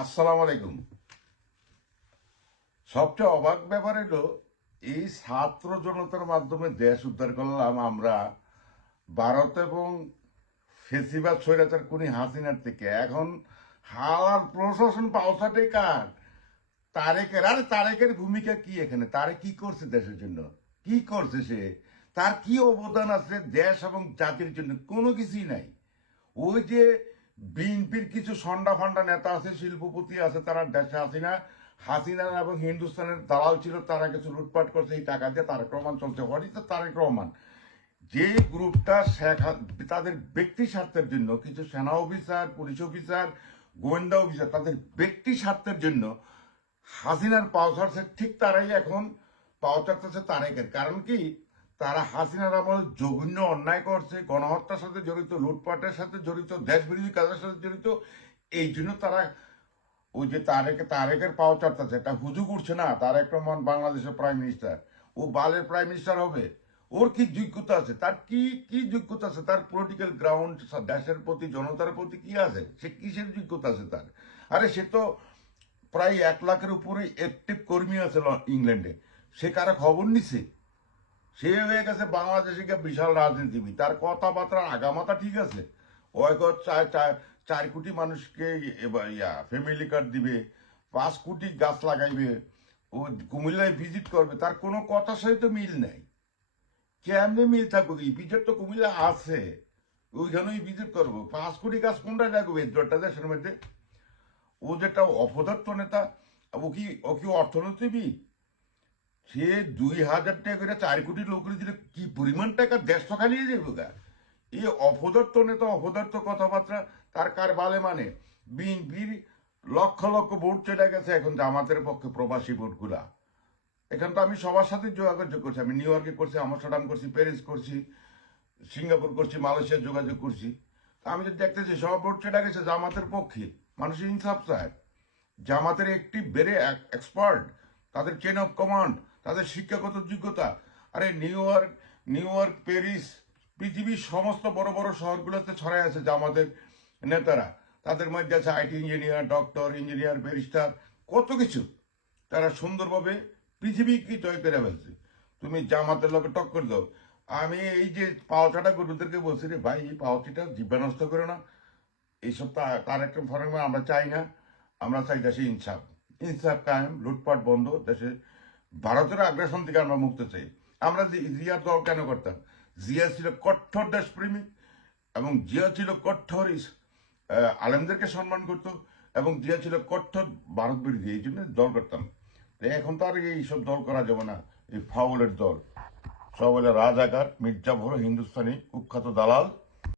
আসসালামু আলাইকুম। সবচেয়ে অবাক ব্যাপার হলো এই ছাত্র জনতার মাধ্যমে দেশ উদ্ধার করলাম আমরা ভারত এবং ফেসিবাদ স্বৈরাচার খুনি হাসিনার থেকে। এখন হালার প্রশাসন পাওসাটাই কার? তারেকের। আরে তারেকের ভূমিকা কি এখানে? তারে কি করছে দেশের জন্য? কি করছে সে? তার কি অবদান আছে দেশ এবং জাতির জন্য? কোনো কিছুই নাই। ওই যে বিএনপির কিছু সন্ডা ফান্ডা নেতা আছে, শিল্পপতি আছে, তারা দেশে হাসিনা এবং হিন্দুস্তানের দালাল ছিল, তারা কিছু লুটপাট করছে এই টাকা দিয়ে। তারেক রহমান চলছে, হোয়াট ইজ তারেক রহমান? যে গ্রুপটা তাদের ব্যক্তি স্বার্থের জন্য কিছু সেনা অফিসার, পুলিশ অফিসার, গোয়েন্দা অফিসার তাদের ব্যক্তি স্বার্থের জন্য হাসিনার পাও ছাড়ছে, ঠিক তারাই এখন পাও ছাড়তেছে তারেকের। কারণ কি? তারা হাসিনার আমল জঘন্য অন্যায় করছে, গণহত্যার সাথে জড়িত, লুটপাটের সাথে জড়িত, দেশ বিরোধী কাজের সাথে জড়িত। এই জন্য তারা ওই যে তারেকের পাও চারতেছে। একটা হুজুগ উঠছে না, তারেক রহমান বাংলাদেশের প্রাইম মিনিস্টার, ও বালের প্রাইম মিনিস্টার হবে? ওর কি যোগ্যতা আছে? তার কি কি যোগ্যতা আছে? তার পলিটিক্যাল গ্রাউন্ড দেশের প্রতি, জনতার প্রতি কি আছে? সে কিসের যোগ্যতা আছে তার? আরে সে তো প্রায় 1 লাখের উপরে অ্যাক্টিভ কর্মী আছে ইংল্যান্ডে। সে কারা খবর নিছে? সে হয়ে গেছে বাংলাদেশে বিশাল রাজনীতিবিদ। তার কথাবার্তা আগামাতা ঠিক আছে। ওই 4 কোটি মানুষকে ফ্যামিলি কার্ড দিবে, 5 কোটি গাছ লাগাইবে, ও কুমিল্লায় ভিজিট করবে, তার কোনো কথার সাথে তো মিল নাই। কেমনে মিল থাকুক? ইপিজেড তো কুমিল্লা আছে, ওইখানেই ভিজিট করবো। 5 কোটি গাছ কোনটা লাগবে দরটা দেশের মধ্যে? ও যেটা অপদার্থ নেতা, ও কি অর্থনীতিবিদ? সে 2,000 টাকা করে 4 কোটি লোকের দিলে কি পরিমাণ টাকা দেশ তো খালিয়ে যাবে গা। এই অপদার্থ নেতা, অপদার্থ কথাবার্তা তার কার বালে মানে? বিএনপির লক্ষ লক্ষ ভোট চলে গেছে এখন জামাতের পক্ষে, প্রবাসী ভোটগুলা। এখন তো আমি সবার সাথে যোগাযোগ করছি। আমি নিউ ইয়র্কে করছি, আমস্টারডাম করছি, প্যারিস করছি, সিঙ্গাপুর করছি, মালয়েশিয়া যোগাযোগ করছি। আমি যদি দেখতেছি সব ভোট চলে গেছে জামাতের পক্ষে। মানুষের ইনসাফ চায়। জামাতের একটি বেড়ে এক্সপার্ট, তাদের চেন অফ কমান্ড, তাদের শিক্ষাগত যোগ্যতা। আরে নিউ ইয়র্ক, প্যারিস, পৃথিবীর সমস্ত বড় বড় শহরগুলোতে ছড়াই আছে জামাতের নেতারা। তাদের মধ্যে আছে IT engineer, doctor, engineer, barrister, কত কিছু। তারা সুন্দরভাবে পৃথিবীকে জয় করে ফেলছে। তুমি জামাতের লোকে টক্কর দাও। আমি এই যে পাওয়াটা গরুদেরকে বলছি, রে ভাই, এই পাওয়াটা জীবন নষ্ট করে না। এইসব তার একটা ফর্মে আমরা চাই না। আমরা চাই দেশে ইনসাফ, ইনসাফ কায়েম, লুটপাট বন্ধ দেশে। ভারতের আগ্রাসন থেকে আমরা মুক্ত চাই। আমরা জিয়ার দল কেন করতাম? জিয়া ছিল কঠোর দেশপ্রেমিক, এবং জিয়া ছিল কঠোর আলেমদেরকে সম্মান করত, এবং জিয়া ছিল কঠোর ভারত বিরোধী। এই জন্য দল করতাম। এখন তো আর এইসব দল করা যাবে না। এই ফাউলের দল সব হলে রাজাকার, মির্জাফর, হিন্দুস্তানি কুখ্যাত দালাল।